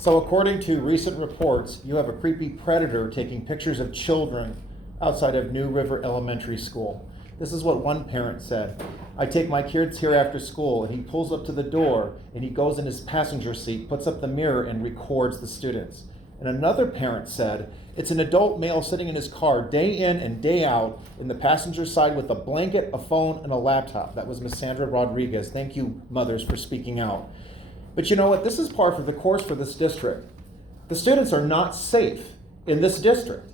So according to recent reports, you have a creepy predator taking pictures of children outside of New River Elementary School. This is what one parent said. I take my kids here after school, and he pulls up to the door, and he goes in his passenger seat, puts up the mirror, and records the students. And another parent said, it's an adult male sitting in his car day in and day out in the passenger side with a blanket, a phone, and a laptop. That was Miss Sandra Rodriguez. Thank you, mothers, for speaking out. But you know what? This is par for the course for this district. The students are not safe in this district.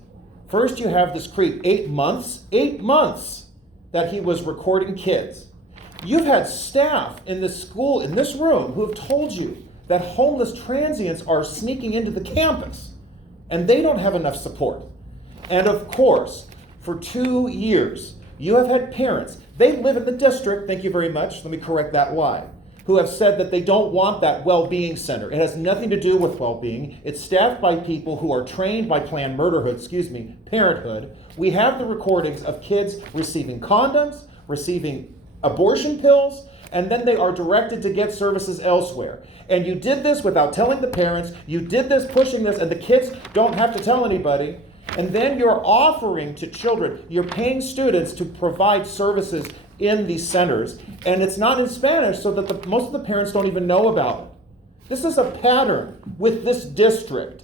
First, you have this creep, 8 months that he was recording kids. You've had staff in this school, in this room, who have told you that homeless transients are sneaking into the campus and they don't have enough support. And of course, for 2 years, you have had parents, they live in the district, thank you very much, let me correct that lie, who have said that they don't want that well-being center. It has nothing to do with well-being. It's staffed by people who are trained by Planned Parenthood. We have the recordings of kids receiving condoms, receiving abortion pills, and then they are directed to get services elsewhere. And you did this without telling the parents, you did this pushing this, and the kids don't have to tell anybody. And then you're offering to children, you're paying students to provide services in these centers, and it's not in Spanish so that most of the parents don't even know about it. This is a pattern with this district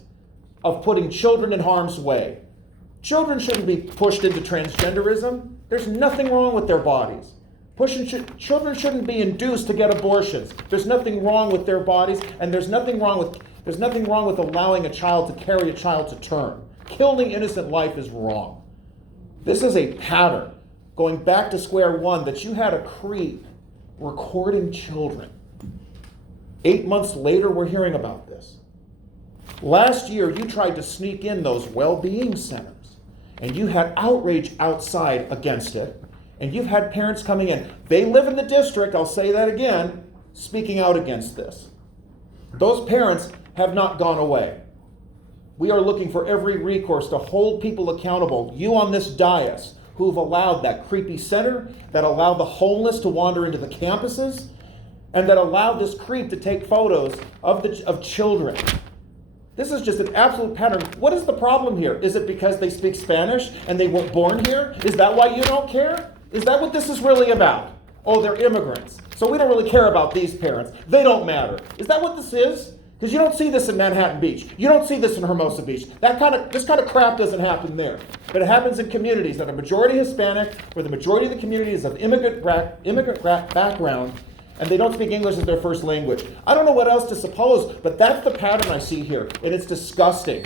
of putting children in harm's way. Children shouldn't be pushed into transgenderism. There's nothing wrong with their bodies. Children shouldn't be induced to get abortions. There's nothing wrong with their bodies, and there's nothing wrong with allowing a child to carry a child to term. Killing innocent life is wrong. This is a pattern, going back to square one, that you had a creep recording children. 8 months later, we're hearing about this. Last year, you tried to sneak in those well-being centers, and you had outrage outside against it, and you've had parents coming in. They live in the district, I'll say that again, speaking out against this. Those parents have not gone away. We are looking for every recourse to hold people accountable, you on this dais, who've allowed that creepy center, that allowed the homeless to wander into the campuses, and that allowed this creep to take photos of children. This is just an absolute pattern. What is the problem here? Is it because they speak Spanish and they weren't born here? Is that why you don't care? Is that what this is really about? Oh, they're immigrants, so we don't really care about these parents. They don't matter. Is that what this is? Because you don't see this in Manhattan Beach. You don't see this in Hermosa Beach. This kind of crap doesn't happen there. But it happens in communities that are majority Hispanic, where the majority of the community is of immigrant background, and they don't speak English as their first language. I don't know what else to suppose, but that's the pattern I see here, and it's disgusting.